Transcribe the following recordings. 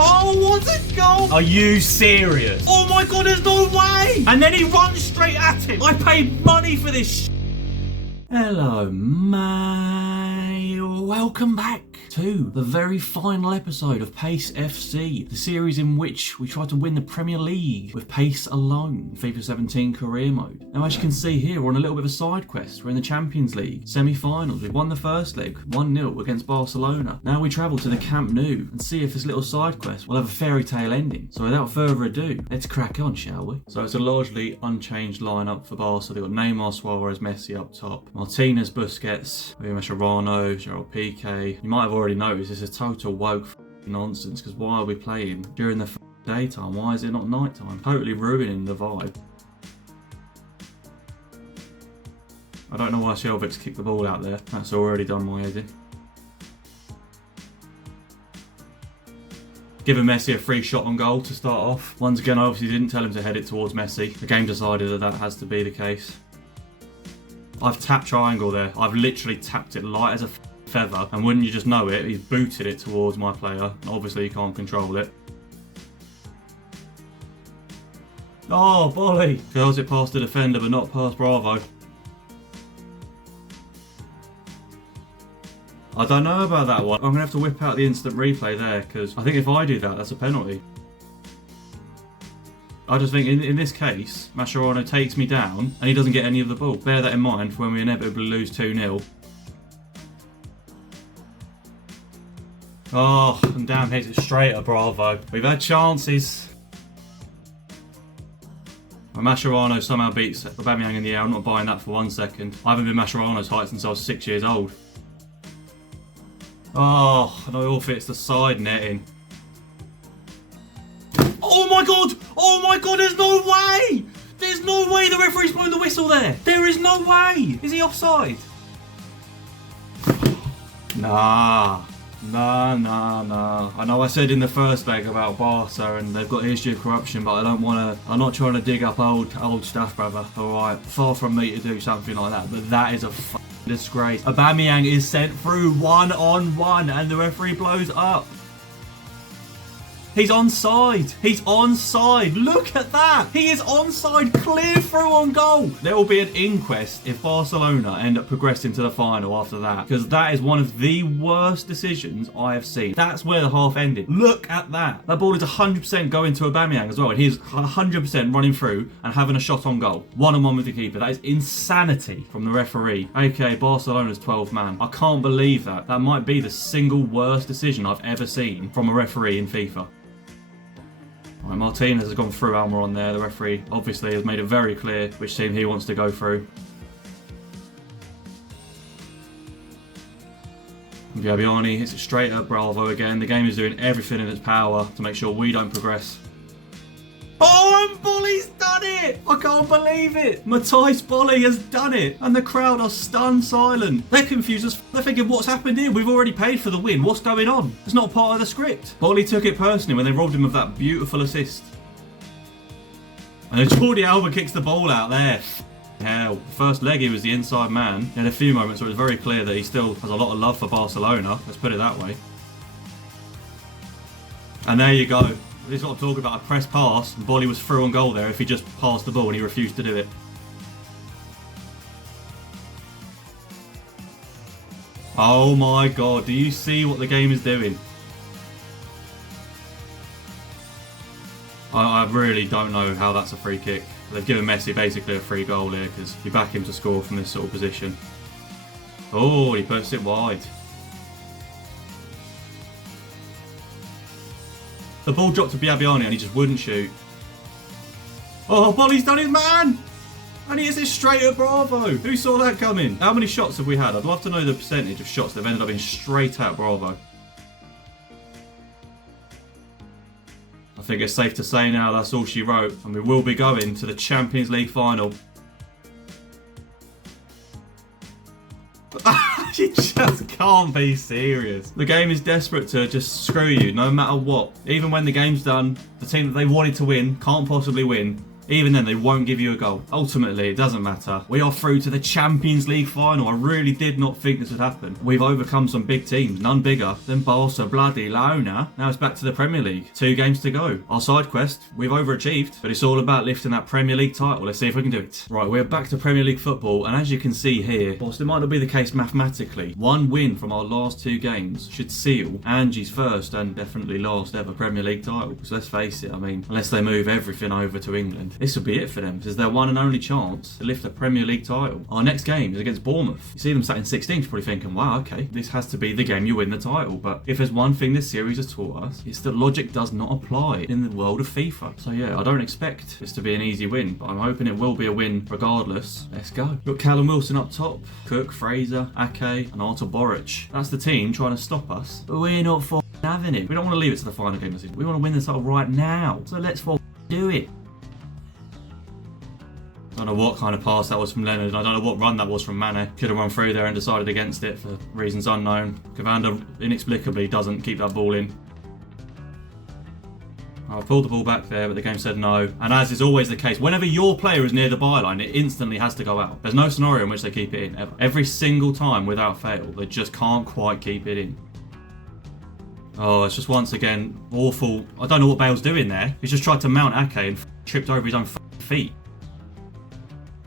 Oh, what's a goal? Are you serious? Oh my God, there's no way. And then he runs straight at him. I paid money for this. Hello, mate. Welcome back to the very final episode of Pace FC, the series in which we try to win the Premier League with pace alone in FIFA 17 career mode. Now, as you can see here, we're on a little bit of a side quest. We're in the Champions League semi-finals. We've won the first leg 1-0 against Barcelona. Now we travel to the Camp Nou and see if this little side quest will have a fairy tale ending. So without further ado, let's crack on, shall we? So it's a largely unchanged lineup for Barca. They've got Neymar, Suarez, Messi up top, Martinez, Busquets, Mascherano, Gerald Piqué. You might have already noticed this is total woke nonsense, because why are we playing during the daytime? Why is it not nighttime? Totally ruining the vibe. I don't know why Shelvick's kicked the ball out there. That's already done my head in. Giving Messi a free shot on goal to start off. Once again, I obviously didn't tell him to head it towards Messi. The game decided that that has to be the case. I've tapped triangle there. I've literally tapped it light as a feather, and wouldn't you just know it, he's booted it towards my player. Obviously he can't control it. Oh, volley! Curls it past the defender but not past Bravo. I don't know about that one. I'm going to have to whip out the instant replay there, because I think if I do that, that's a penalty. I just think in this case, Mascherano takes me down and he doesn't get any of the ball. Bear that in mind for when we inevitably lose 2-0. Oh, and damn hits it straight at Bravo. We've had chances. Mascherano somehow beats Aubameyang in the air. I'm not buying that for 1 second. I haven't been Mascherano's height since I was 6 years old. Oh, and it all fits the side netting. Oh my God! Oh my God, there's no way! There's no way the referee's blown the whistle there! There is no way! Is he offside? Nah. Nah. I know I said in the first leg about Barca and they've got a history of corruption, but I'm not trying to dig up old stuff, brother. Alright, far from me to do something like that, but that is a disgrace. Aubameyang is sent through 1-on-1 and the referee blows up. He's onside. He's onside. Look at that. He is onside. Clear through on goal. There will be an inquest if Barcelona end up progressing to the final after that, because that is one of the worst decisions I have seen. That's where the half ended. Look at that. That ball is 100% going to Aubameyang as well, and he's 100% running through and having a shot on goal. 1-on-1 with the keeper. That is insanity from the referee. aka Barcelona's 12th man. I can't believe that. That might be the single worst decision I've ever seen from a referee in FIFA. Right, Martinez has gone through Almiron there. The referee obviously has made it very clear which team he wants to go through. Gabiani hits it straight at Bravo again. The game is doing everything in its power to make sure we don't progress. Oh, and Bolly's done it! I can't believe it! Matthijs Bolly has done it! And the crowd are stunned silent. They're confused as they're thinking, what's happened here? We've already paid for the win. What's going on? It's not part of the script. Bolly took it personally when they robbed him of that beautiful assist. And then Jordi Alba kicks the ball out there. Hell, first leg he was the inside man. He had a few moments where it was very clear that he still has a lot of love for Barcelona. Let's put it that way. And there you go. This is what I'm talking about. A press pass, and Bolly was through on goal there if he just passed the ball and he refused to do it. Oh my God, do you see what the game is doing? I really don't know how that's a free kick. They've given Messi basically a free goal here because you back him to score from this sort of position. Oh, he puts it wide. The ball dropped to Gabiani and he just wouldn't shoot. Oh, Bolly's done his man! And he hits it straight at Bravo. Who saw that coming? How many shots have we had? I'd love to know the percentage of shots that have ended up being straight at Bravo. I think it's safe to say now that's all she wrote, and we will be going to the Champions League final. You just can't be serious. The game is desperate to just screw you no matter what. Even when the game's done, the team that they wanted to win can't possibly win. Even then, they won't give you a goal. Ultimately, it doesn't matter. We are through to the Champions League final. I really did not think this would happen. We've overcome some big teams, none bigger than Barcelona. Now it's back to the Premier League. 2 games to go. Our side quest, we've overachieved, but it's all about lifting that Premier League title. Let's see if we can do it. Right, we're back to Premier League football, and as you can see here, whilst it might not be the case mathematically, 1 win from our last 2 games should seal Angie's first and definitely last ever Premier League title. So let's face it, I mean, unless they move everything over to England, this will be it for them. This is their one and only chance to lift a Premier League title. Our next game is against Bournemouth. You see them sat in 16th, you're probably thinking, wow, okay, this has to be the game you win the title. But if there's one thing this series has taught us, it's that logic does not apply in the world of FIFA. So yeah, I don't expect this to be an easy win, but I'm hoping it will be a win regardless. Let's go. Got Callum Wilson up top, Cook, Fraser, Ake, and Artur Boric. That's the team trying to stop us, but we're not having it. We don't want to leave it to the final game of the season. We want to win the title right now. So let's do it. I don't know what kind of pass that was from Leonard. I don't know what run that was from Mane. Could have run through there and decided against it for reasons unknown. Cavander inexplicably doesn't keep that ball in. I pulled the ball back there, but the game said no. And as is always the case, whenever your player is near the byline, it instantly has to go out. There's no scenario in which they keep it in, ever. Every single time, without fail, they just can't quite keep it in. Oh, it's just once again awful. I don't know what Bale's doing there. He's just tried to mount Ake and tripped over his own feet.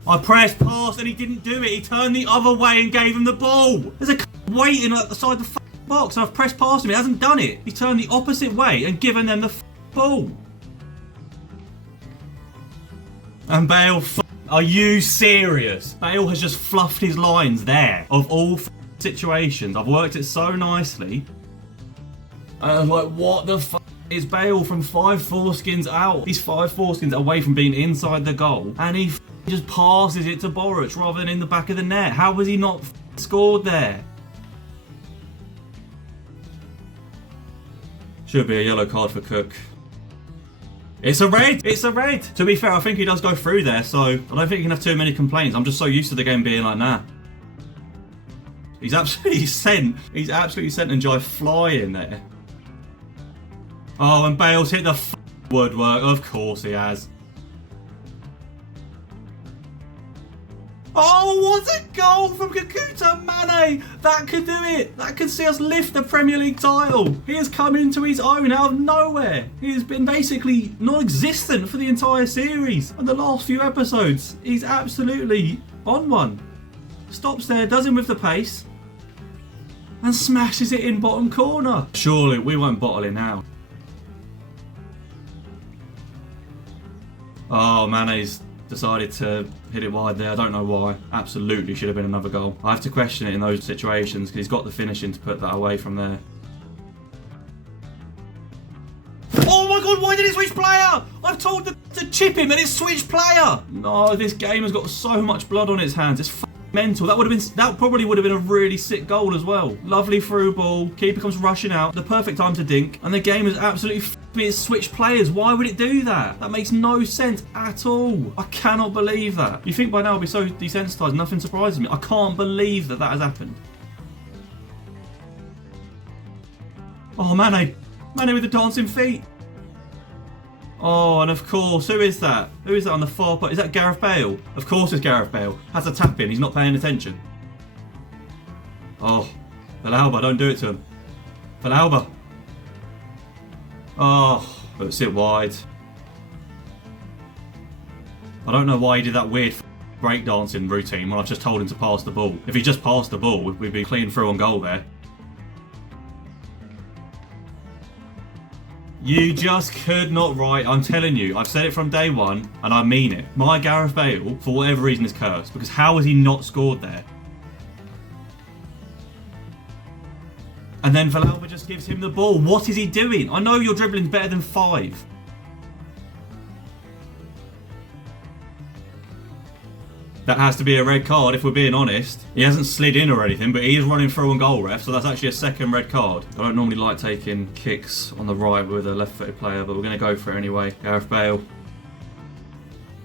I pressed past and he didn't do it. He turned the other way and gave him the ball. There's a waiting at the side of the box and I've pressed past him. He hasn't done it. He turned the opposite way and given them the ball. And Bale, are you serious? Bale has just fluffed his lines there. Of all situations, I've worked it so nicely. And I'm like, what the is Bale from 5 foreskins out? He's 5 foreskins away from being inside the goal. And he just passes it to Boric rather than in the back of the net. How was he not scored there? Should be a yellow card for Cook. It's a red! It's a red! To be fair, I think he does go through there, so I don't think he can have too many complaints. I'm just so used to the game being like, nah. He's absolutely sent Njai flying there. Oh, and Bale's hit the woodwork. Of course he has. Oh, what a goal from Kakuta Mane! That could do it! That could see us lift the Premier League title! He has come into his own out of nowhere! He has been basically non-existent for the entire series. And the last few episodes, he's absolutely on one. Stops there, does him with the pace, and smashes it in bottom corner. Surely we won't bottle it now. Oh, Mane's decided to hit it wide there. I don't know why. Absolutely should have been another goal. I have to question it in those situations because he's got the finishing to put that away from there. Oh my god, why did he switch player? I've told them to chip him and it's switched player. No, this game has got so much blood on its hands. It's mental. That probably would have been a really sick goal as well. Lovely through ball. Keeper comes rushing out. The perfect time to dink. And the game has absolutely it's switched players. Why would it do that? That makes no sense at all. I cannot believe that. You think by now I'll be so desensitized, nothing surprises me. I can't believe that has happened. Oh, Mane with the dancing feet. Oh, and of course, who is that? Who is that on the far part? Is that Gareth Bale? Of course it's Gareth Bale. Has a tap in, he's not paying attention. Oh, Villalba, don't do it to him. Villalba. Oh, but sit wide. I don't know why he did that weird breakdancing routine when I've just told him to pass the ball. If he just passed the ball, we'd be clean through on goal there. You just could not write. I'm telling you, I've said it from day one, and I mean it. My Gareth Bale, for whatever reason, is cursed, because how has he not scored there? And then Villalba just gives him the ball. What is he doing? I know your dribbling's better than 5. That has to be a red card if we're being honest. He hasn't slid in or anything, but he is running through on goal, ref, so that's actually a second red card. I don't normally like taking kicks on the right with a left-footed player, but we're going to go for it anyway. Gareth Bale.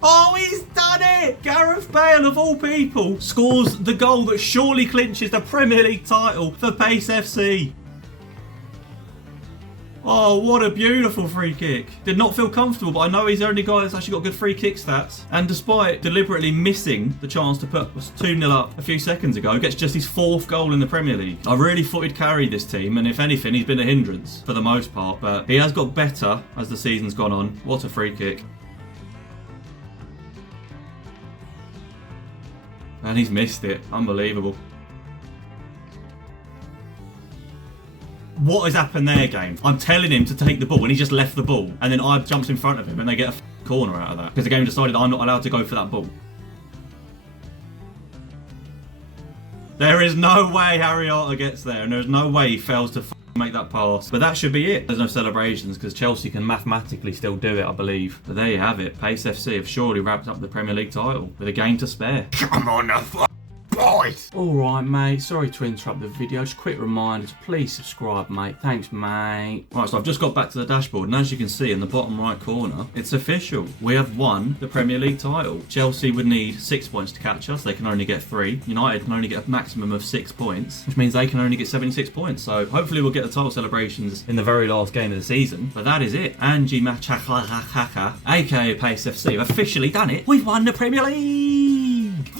Oh, he's done it! Gareth Bale, of all people, scores the goal that surely clinches the Premier League title for Pace FC. Oh, what a beautiful free kick. Did not feel comfortable, but I know he's the only guy that's actually got good free kick stats. And despite deliberately missing the chance to put us 2-0 up a few seconds ago, gets just his 4th goal in the Premier League. I really thought he'd carried this team, and if anything, he's been a hindrance for the most part. But he has got better as the season's gone on. What a free kick. And he's missed it. Unbelievable. What has happened there, game? I'm telling him to take the ball and he just left the ball. And then I jumped in front of him and they get a corner out of that. Because the game decided I'm not allowed to go for that ball. There is no way Harry Arter gets there. And there's no way he fails to make that pass. But that should be it. There's no celebrations because Chelsea can mathematically still do it, I believe. But there you have it. Pace FC have surely wrapped up the Premier League title with a game to spare. Come on, boys. Alright, mate. Sorry to interrupt the video. Just a quick reminder to please subscribe, mate. Thanks, mate. Right, so I've just got back to the dashboard, and as you can see in the bottom right corner, it's official. We have won the Premier League title. Chelsea would need 6 points to catch us. They can only get 3. United can only get a maximum of 6 points, which means they can only get 76 points. So hopefully we'll get the title celebrations in the very last game of the season. But that is it. Angie Machaka, aka Pace FC, have officially done it. We've won the Premier League.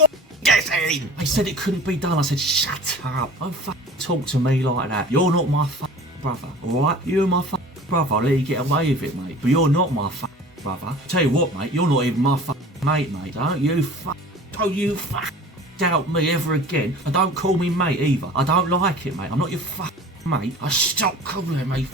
I said it couldn't be done. I said, shut up. Don't talk to me like that. You're not my brother, alright? You're my brother. I'll let you get away with it, mate. But you're not my brother. Tell you what, mate. You're not even my mate, mate. Don't you doubt me ever again. And don't call me mate either. I don't like it, mate. I'm not your mate. I stop calling me mate.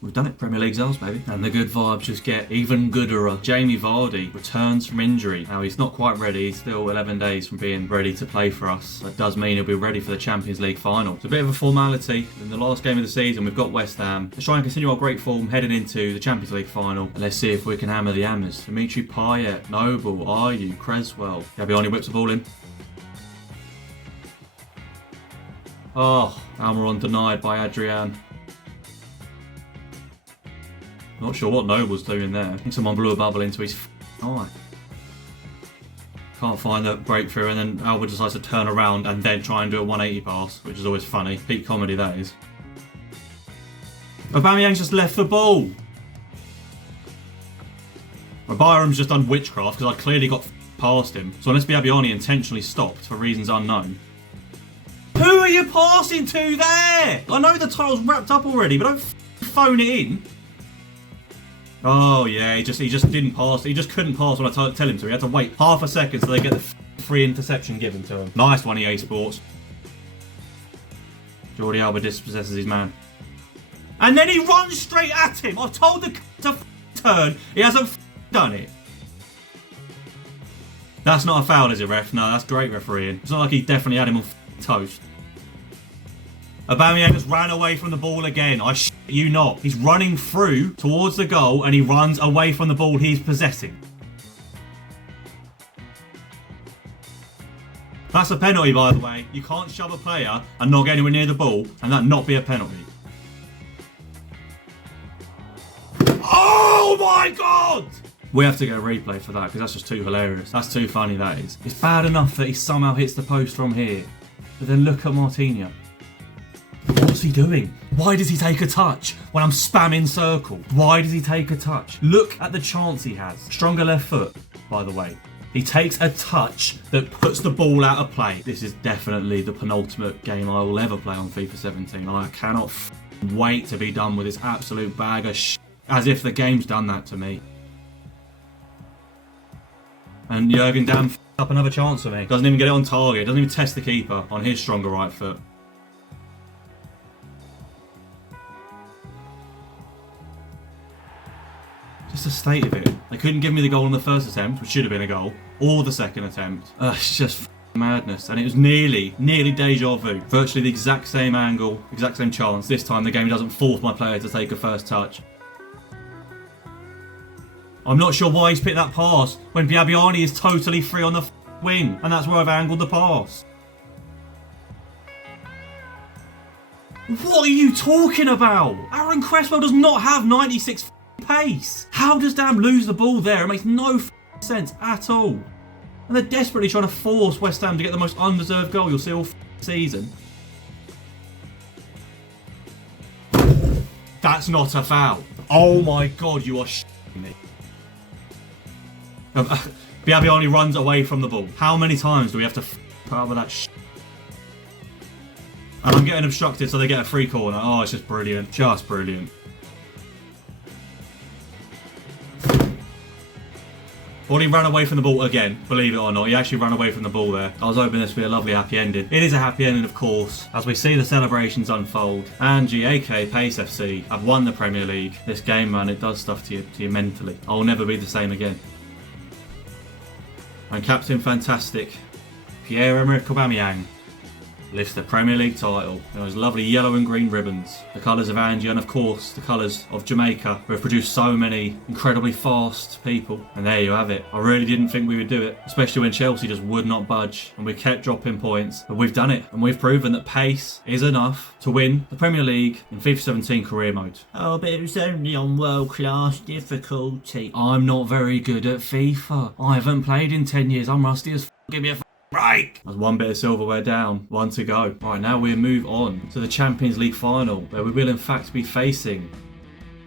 We've done it. Premier League's ours, baby. And the good vibes just get even gooder. Jamie Vardy returns from injury. Now, he's not quite ready. He's still 11 days from being ready to play for us. That does mean he'll be ready for the Champions League final. It's a bit of a formality. In the last game of the season, we've got West Ham. Let's try and continue our great form heading into the Champions League final. And let's see if we can hammer the hammers. Dimitri Payet, Noble, Ayew, Creswell. Gabiani whips the ball in. Oh, Almiron denied by Adrian. Not sure what Noble's doing there. I think someone blew a bubble into his eye. Can't find the breakthrough, and then Alba decides to turn around and then try and do a 180 pass, which is always funny. Peak comedy, that is. Aubameyang's just left the ball. Byram's just done witchcraft because I clearly got past him. So unless Biabiani intentionally stopped for reasons unknown. Who are you passing to there? I know the title's wrapped up already, but don't phone it in. Oh yeah, he just didn't pass. He just couldn't pass when I tell him to. He had to wait half a second so they get the free interception given to him. Nice one, EA Sports. Jordi Alba dispossesses his man. And then he runs straight at him. I've told the to turn. He hasn't done it. That's not a foul, is it, ref? No, that's great refereeing. It's not like he definitely had him on toast. Aubameyang just ran away from the ball again. I shit you not. He's running through towards the goal and he runs away from the ball he's possessing. That's a penalty, by the way. You can't shove a player and not get anywhere near the ball and that not be a penalty. Oh my God! We have to get a replay for that because that's just too hilarious. That's too funny, that is. It's bad enough that he somehow hits the post from here. But then look at Martinho. What's he doing? Why does he take a touch when I'm spamming circle? Why does he take a touch? Look at the chance he has. Stronger left foot, by the way. He takes a touch that puts the ball out of play. This is definitely the penultimate game I will ever play on FIFA 17. And I cannot wait to be done with this absolute bag of as if the game's done that to me. And Jurgen Damm up another chance for me. Doesn't even get it on target. Doesn't even test the keeper on his stronger right foot. Just the state of it. They couldn't give me the goal on the first attempt, which should have been a goal, or the second attempt. It's just madness. And it was nearly deja vu. Virtually the exact same angle, exact same chance. This time the game doesn't force my player to take a first touch. I'm not sure why he's picked that pass when Biabiani is totally free on the wing, and that's where I've angled the pass. What are you talking about? Aaron Cresswell does not have 96 pace. How does Damm lose the ball there? It makes no sense at all. And they're desperately trying to force West Ham to get the most undeserved goal you'll see all season. That's not a foul. Oh my God, you are shitting me. Biabiani runs away from the ball. How many times do we have to put up with that shit? And I'm getting obstructed, so they get a free corner. Oh, it's just brilliant. Just brilliant. Well, he ran away from the ball again, believe it or not. He actually ran away from the ball there. I was hoping this would be a lovely happy ending. It is a happy ending, of course, as we see the celebrations unfold. And aka Pace FC have won the Premier League. This game, man, it does stuff to you mentally. I'll never be the same again. And Captain Fantastic, Pierre-Emerick Aubameyang, lifts the Premier League title in those lovely yellow and green ribbons, the colours of Angie and of course the colours of Jamaica, who have produced so many incredibly fast people. And there you have it. I really didn't think we would do it, especially when Chelsea just would not budge and we kept dropping points, but we've done it and we've proven that pace is enough to win the Premier League in FIFA 17 career mode. Oh, but it was only on world class difficulty. I'm not very good at FIFA. I haven't played in 10 years. I'm rusty as f***. Give me a break. That's one bit of silverware down, one to go. Right, now we move on to the Champions League final, where we will in fact be facing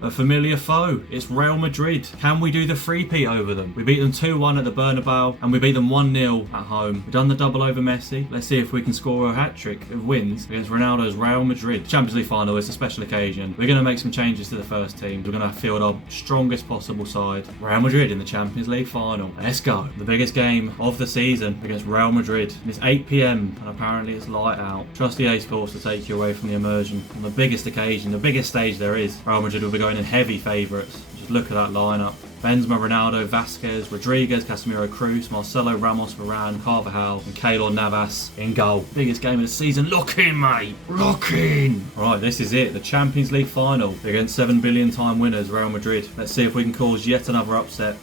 a familiar foe. It's Real Madrid. Can we do the 3-peat over them? We beat them 2-1 at the Bernabeu and we beat them 1-0 at home. We've done the double over Messi. Let's see if we can score a hat-trick of wins against Ronaldo's Real Madrid. Champions League final is a special occasion. We're going to make some changes to the first team. We're going to field our strongest possible side. Real Madrid in the Champions League final. Let's go. The biggest game of the season against Real Madrid. It's 8 PM and apparently it's light out. Trust the A-Sports to take you away from the immersion. On the biggest occasion, the biggest stage there is, Real Madrid will be going in heavy favourites. Just look at that lineup. Benzema, Ronaldo, Vasquez, Rodriguez, Casemiro, Cruz, Marcelo, Ramos, Varane, Carvajal and Keylor Navas in goal. Biggest game of the season. Lock in, mate. Lock in. Right, this is it. The Champions League final against 7 billion time winners Real Madrid. Let's see if we can cause yet another upset.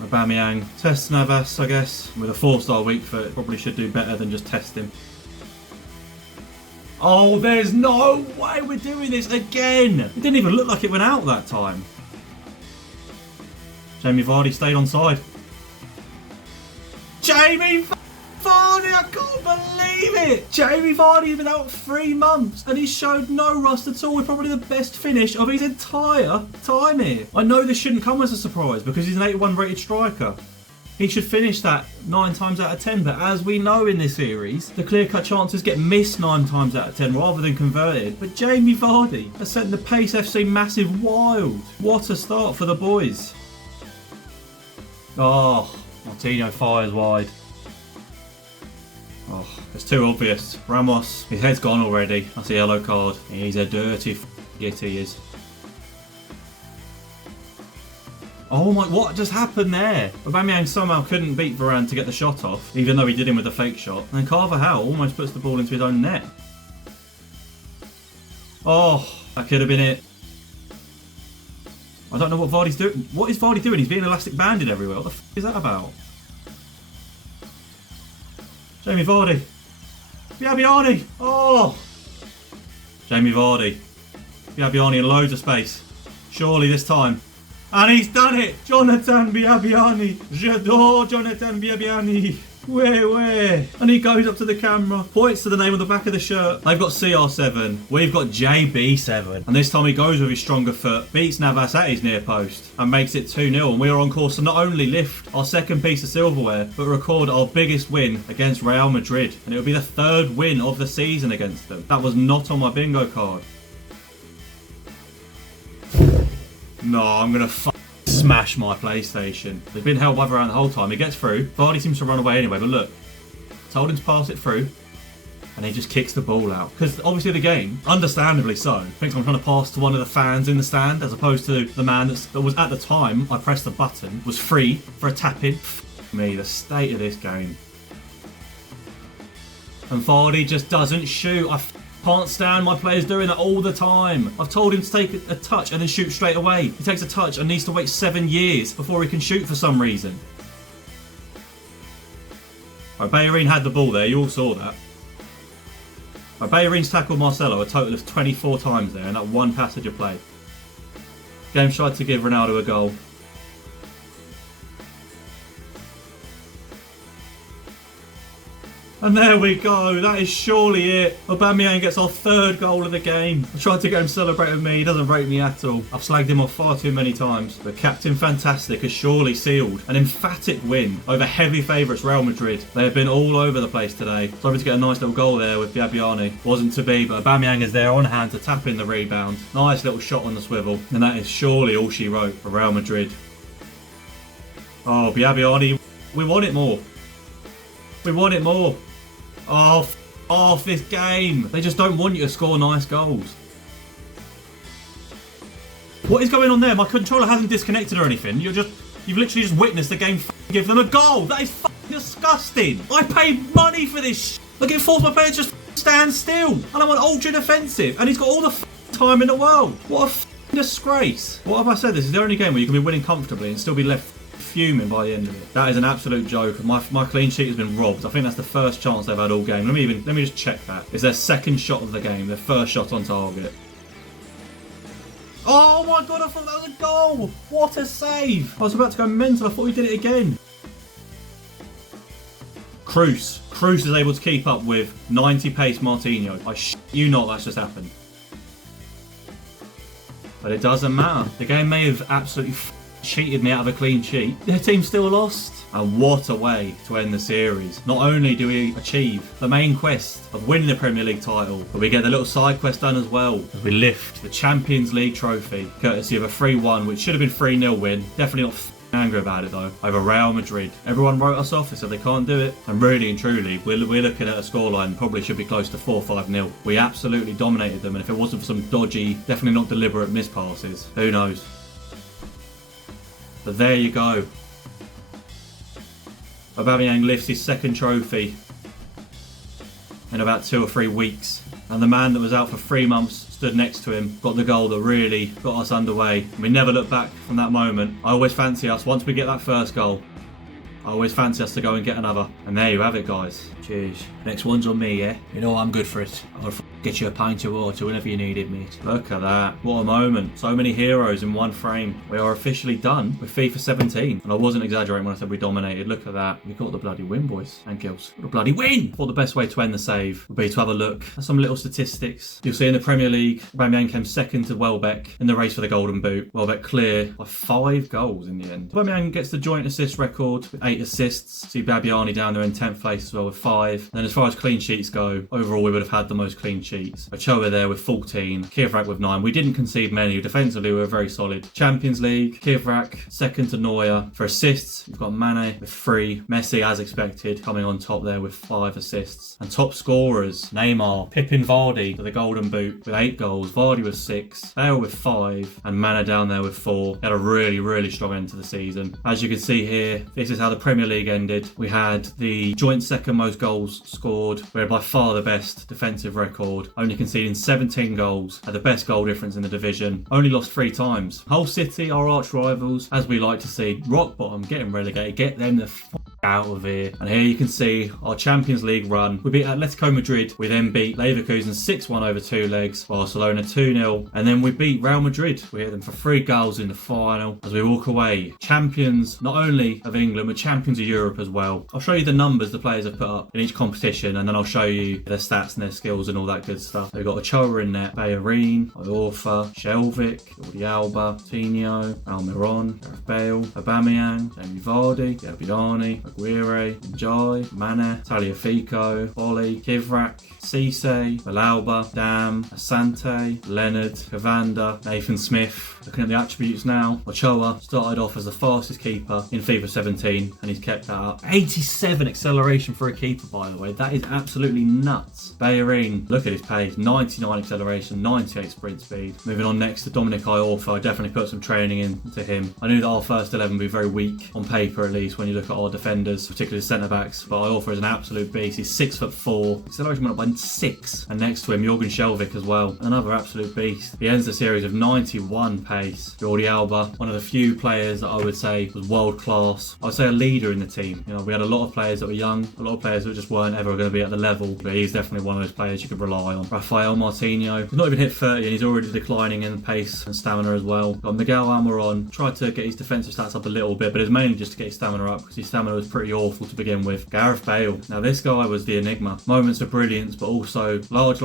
Aubameyang tests Navas, I guess. With a 4-star weak foot, probably should do better than just test him. Oh, there's no way we're doing this again. It didn't even look like it went out that time. Jamie Vardy stayed on side. Jamie Vardy, I can't believe it. Jamie Vardy has been out 3 months and he's showed no rust at all. With probably the best finish of his entire time here. I know this shouldn't come as a surprise because he's an 81 rated striker. He should finish that 9 times out of 10, but as we know in this series, the clear-cut chances get missed 9 times out of 10 rather than converted. But Jamie Vardy has sent the Pace FC massive wild. What a start for the boys. Oh, Martino fires wide. Oh, it's too obvious. Ramos, his head's gone already. That's a yellow card. He's a dirty git, he is. Oh my, what just happened there? Aubameyang somehow couldn't beat Varane to get the shot off, even though he did him with a fake shot. And then Carvajal almost puts the ball into his own net. Oh, that could have been it. I don't know what Vardy's doing. What is Vardy doing? He's being elastic banded everywhere. What the f is that about? Jamie Vardy. Biabiani. Oh. Jamie Vardy. Biabiani in loads of space. Surely this time. And he's done it! Jonathan Biabiani! J'adore Jonathan Biabiani! Where? And he goes up to the camera, points to the name on the back of the shirt. They've got CR7, we've got JB7. And this time he goes with his stronger foot, beats Navas at his near post, and makes it 2-0. And we are on course to not only lift our second piece of silverware, but record our biggest win against Real Madrid. And it will be the 3rd win of the season against them. That was not on my bingo card. No, I'm going to smash my PlayStation. They've been held by Varane the whole time. He gets through. Vardy seems to run away anyway, but look. Told him to pass it through. And he just kicks the ball out. Because obviously the game, understandably so, thinks I'm trying to pass to one of the fans in the stand, as opposed to the man that was at the time, I pressed the button, was free for a tap-in. F me, the state of this game. And Vardy just doesn't shoot. I can't stand my players doing that all the time. I've told him to take a touch and then shoot straight away. He takes a touch and needs to wait 7 years before he can shoot for some reason. Right, Bellerin had the ball there, you all saw that. Right, Bellerin's tackled Marcelo a total of 24 times there in that one passage of play. Game tried to give Ronaldo a goal. And there we go. That is surely it. Aubameyang gets our third goal of the game. I tried to get him to celebrate with me. He doesn't rate me at all. I've slagged him off far too many times. But Captain Fantastic has surely sealed an emphatic win over heavy favourites Real Madrid. They have been all over the place today. Sorry to get a nice little goal there with Biabiani. Wasn't to be, but Aubameyang is there on hand to tap in the rebound. Nice little shot on the swivel. And that is surely all she wrote for Real Madrid. Oh, Biabiani. We want it more. We want it more. Oh, off this game. They just don't want you to score nice goals. What is going on there? My controller hasn't disconnected or anything. You've literally just witnessed the game give them a goal. That is disgusting. I paid money for this. Look, it forced my player to just stand still. And I went ultra defensive. And he's got all the time in the world. What a disgrace. What have I said? This is the only game where you can be winning comfortably and still be left fuming by the end of it. That is an absolute joke. My clean sheet has been robbed. I think that's the first chance they've had all game. Let me just check that. It's their second shot of the game, their first shot on target. Oh my god, I thought that was a goal! What a save! I was about to go mental. I thought we did it again. Cruz is able to keep up with 90 pace Martinho. You not, that's just happened. But it doesn't matter. The game may have absolutely cheated me out of a clean sheet. Their team still lost. And what a way to end the series. Not only do we achieve the main quest of winning the Premier League title, but we get the little side quest done as well as we lift the Champions League trophy, courtesy of a 3-1, which should have been 3-0 win. Definitely not angry about it though, over Real Madrid. Everyone wrote us off, they said they can't do it, and really and truly we're looking at a scoreline probably should be close to 4-5-0. We absolutely dominated them, and if it wasn't for some dodgy, definitely not deliberate miss passes, who knows. But there you go. Aubameyang lifts his second trophy in about 2 or 3 weeks. And the man that was out for 3 months stood next to him, got the goal that really got us underway. We never looked back from that moment. I always fancy us, once we get that first goal, I always fancy us to go and get another. And there you have it, guys. Cheers. Next one's on me, yeah? You know I'm good for it. I'll get you a pint of water whenever you need it, mate. Look at that. What a moment. So many heroes in one frame. We are officially done with FIFA 17. And I wasn't exaggerating when I said we dominated. Look at that. We got the bloody win, boys and girls. Got the bloody win! Thought the best way to end the save would be to have a look at some little statistics. You'll see in the Premier League, Aubameyang came second to Welbeck in the race for the Golden Boot. Welbeck clear by 5 goals in the end. Aubameyang gets the joint assist record with 8 assists. See Biabiani down there in 10th place as well with 5. And then as far as clean sheets go, overall we would have had the most clean sheets. Ochoa there with 14, Kivrak with 9. We didn't concede many. Defensively we were very solid. Champions League, Kivrak second to Neuer. For assists, you've got Mane with 3. Messi, as expected, coming on top there with 5 assists. And top scorers, Neymar, Pippin Vardy for the Golden Boot with 8 goals. Vardy with 6, Bale with 5, and Mane down there with 4. He had a really, really strong end to the season. As you can see here, this is how the Premier League ended. We had the joint second most goals scored. We had by far the best defensive record, only conceding 17 goals, had the best goal difference in the division, only lost 3 times. Hull City, our arch rivals, as we like to see, rock bottom, getting relegated, get them the out of here. And here you can see our Champions League run. We beat Atletico Madrid, we then beat Leverkusen 6-1 over 2 legs, Barcelona 2-0, and then we beat Real Madrid. We hit them for 3 goals in the final as we walk away champions not only of England but champions of Europe as well. I'll show you the numbers the players have put up in each competition, and then I'll show you their stats and their skills and all that good stuff. We've got Ochoa in net, Bellerin, Iorfa, Shelvik, Jordi Alba, Coutinho, Almiron, Gareth Bale, Aubameyang, Jamie Vardy, Biabiani, Aguirre, Njai, Mane, Tagliafico, Bolly, Kivrak, Cisse, Villalba, Dam, Asante, Leonard, Cavanda, Nathan Smith. Looking at the attributes now, Ochoa started off as the fastest keeper in FIFA 17 and he's kept that up. 87 acceleration for a keeper, by the way. That is absolutely nuts. Bellerin, look at his pace. 99 acceleration, 98 sprint speed. Moving on next to Dominic Iorfa. I definitely put some training into him. I knew that our first 11 would be very weak on paper, at least when you look at our defenders, particularly centre-backs. But Iorfa is an absolute beast. He's 6'4". Acceleration went up by 6. And next to him, Jorgen Shelvik as well. Another absolute beast. He ends the series with 91 pace. Jordi Alba, one of the few players that I would say was world class. I would say a leader in the team. You know, we had a lot of players that were young, a lot of players that just weren't ever going to be at the level, but he's definitely one of those players you could rely on. Rafael Martinho, he's not even hit 30 and he's already declining in pace and stamina as well. Got Miguel Almiron, tried to get his defensive stats up a little bit, but it's mainly just to get his stamina up because his stamina was was pretty awful to begin with. Gareth Bale. Now this guy was the enigma. Moments of brilliance, but also large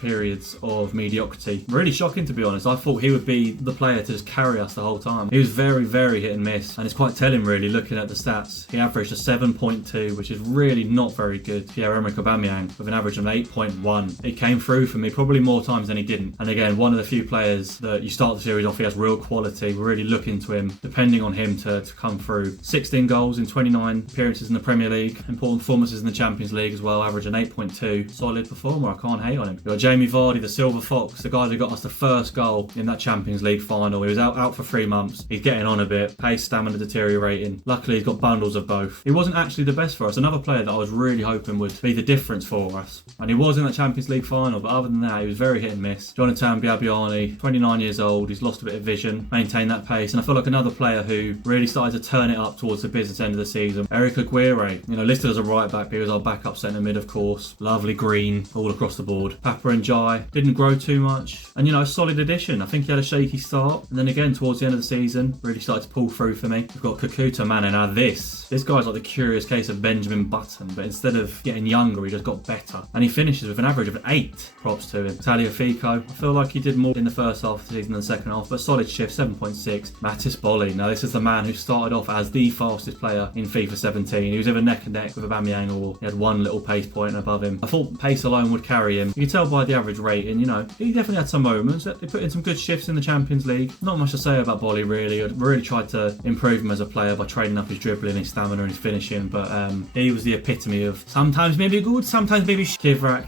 periods of mediocrity. Really shocking, to be honest. I thought he would be the player to just carry us the whole time. He was very hit and miss, and it's quite telling really looking at the stats. He averaged a 7.2, which is really not very good. Pierre-Emerick Aubameyang with an average of 8.1. It came through for me probably more times than he didn't. And again, one of the few players that you start the series off, he has real quality. We're really looking to him, depending on him to come through. 16 goals in 29 appearances in the Premier League. Important performances in the Champions League as well, average an 8.2. Solid performer, I can't hate on him. You've got Jamie Vardy, the Silver Fox, the guy who got us the first goal in that Champions League final. He was out for 3 months. He's getting on a bit. Pace, stamina deteriorating. Luckily, he's got bundles of both. He wasn't actually the best for us. Another player that I was really hoping would be the difference for us. And he was in that Champions League final, but other than that, he was very hit and miss. Jonathan Biabiani, 29 years old. He's lost a bit of vision, maintained that pace. And I feel like another player who really started to turn it up towards the business end of the season. Eric Aguirre, listed as a right back, but he was our backup centre mid, of course. Lovely green all across the board. Papa and Jai didn't grow too much. And, a solid addition. I think he had a shaky start. And then again, towards the end of the season, really started to pull through for me. We've got Kakuta Mane. Now this guy's like the curious case of Benjamin Button, but instead of getting younger, he just got better. And he finishes with an average of an 8. Props to him. Tagliafico, I feel like he did more in the first half of the season than the second half, but solid shift, 7.6. Mattis Bolly. Now this is the man who started off as the fastest player in FIFA 17. He was either neck and neck with Aubameyang, or he had one little pace point above him. I thought pace alone would carry him. You can tell by the average rating, he definitely had some moments. They put in some good shifts in the Champions League. Not much to say about Bolly really. I really tried to improve him as a player by trading up his dribbling, his stamina and his finishing, but he was the epitome of sometimes maybe good, sometimes maybe Kivrak.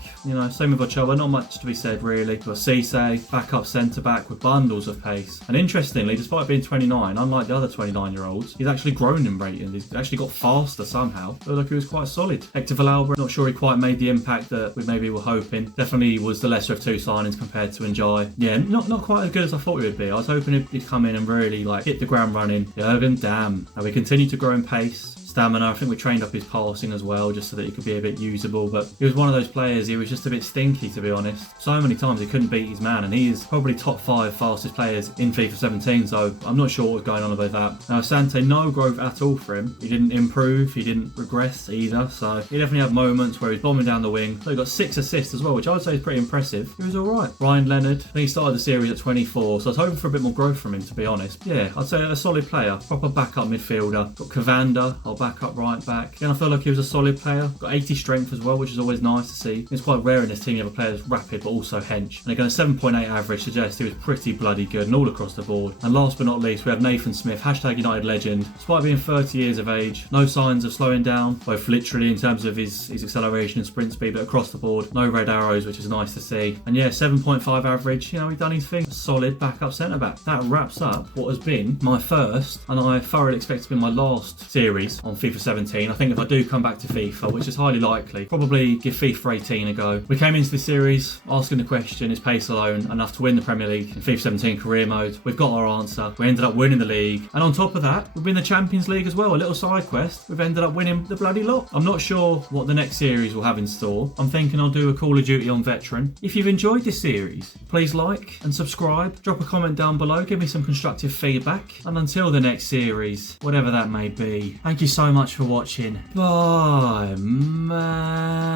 Same with Ochoa, not much to be said really. Got Cisse, backup centre-back with bundles of pace. And interestingly, despite being 29, unlike the other 29-year-olds, he's actually grown in rating. He's actually got faster somehow. I feel like he was quite solid. Hector Villalba, not sure he quite made the impact that we maybe were hoping. Definitely was the lesser of two signings compared to Njai. Yeah, not quite as good as I thought he would be. I was hoping he'd come in and really hit the ground running. Jurgen Damm. Now we continue to grow in pace. Stamina. I think we trained up his passing as well, just so that he could be a bit usable. But he was one of those players, he was just a bit stinky, to be honest. So many times he couldn't beat his man, and he is probably top 5 fastest players in FIFA 17, so I'm not sure what was going on about that. Now, Asante, no growth at all for him. He didn't improve, he didn't regress either, so he definitely had moments where he's bombing down the wing. So he got 6 assists as well, which I would say is pretty impressive. He was alright. Ryan Leonard, I think he started the series at 24, so I was hoping for a bit more growth from him, to be honest. Yeah, I'd say a solid player, proper backup midfielder. Got Cavander, our backup right back. And I feel like he was a solid player. Got 80 strength as well, which is always nice to see. It's quite rare in this team you have a player that's rapid but also hench. And again, a 7.8 average suggests he was pretty bloody good and all across the board. And last but not least, we have Nathan Smith, hashtag United legend. Despite being 30 years of age, no signs of slowing down, both literally in terms of his acceleration and sprint speed, but across the board, no red arrows, which is nice to see. And yeah, 7.5 average, he's done his thing. Solid backup centre-back. That wraps up what has been my first, and I thoroughly expect to be my last series on FIFA 17. I think if I do come back to FIFA, which is highly likely, probably give FIFA 18 a go. We came into this series asking the question, is pace alone enough to win the Premier League in FIFA 17 career mode? We've got our answer. We ended up winning the league. And on top of that, we've been the Champions League as well. A little side quest. We've ended up winning the bloody lot. I'm not sure what the next series will have in store. I'm thinking I'll do a Call of Duty on Veteran. If you've enjoyed this series, please like and subscribe. Drop a comment down below. Give me some constructive feedback. And until the next series, whatever that may be, thank you so much for watching. Bye, man.